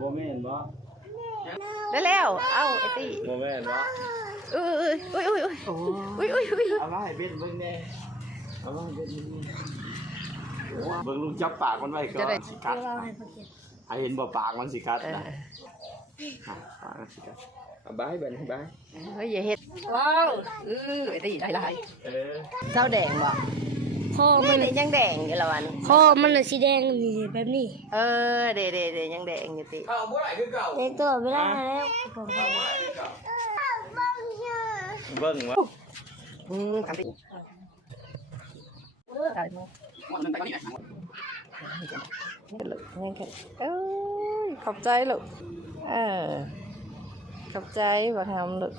โมเมนต์บ่ ได้แล้วเอาไอ้ตี้ โมเมนต์บ่ อุ้ยอุ้ยอุ้ยอุ้ยอุ้ยอุ้ย เอามาให้เบ็ดเบิ่งแน่เอามาให้เบ็ดเบิ่งเบิ่งลุงจับปากมันไว้ก่อนสิกัดให้เห็นบ่ปากมันสิกัดนะปากมันสิกัดเอาบายเบิ่งบาย เฮ้ยอย่าเฮ็ดว้าวไอ้ตี้ได้ไรเจ้าแดงบ่ คอมัน นี่ยังแดงอยู่ละวัน คอมันน่ะสีแดงนี่แบบนี้ เดยังแดงอยู่ติ เข้าบ่ได้คือเก่า แดงตัวเวลาแล้วผม เบิ่งว่า ทำไปตายมั้งยังแค่ขอบใจลูกขอบใจบ่ทำลูก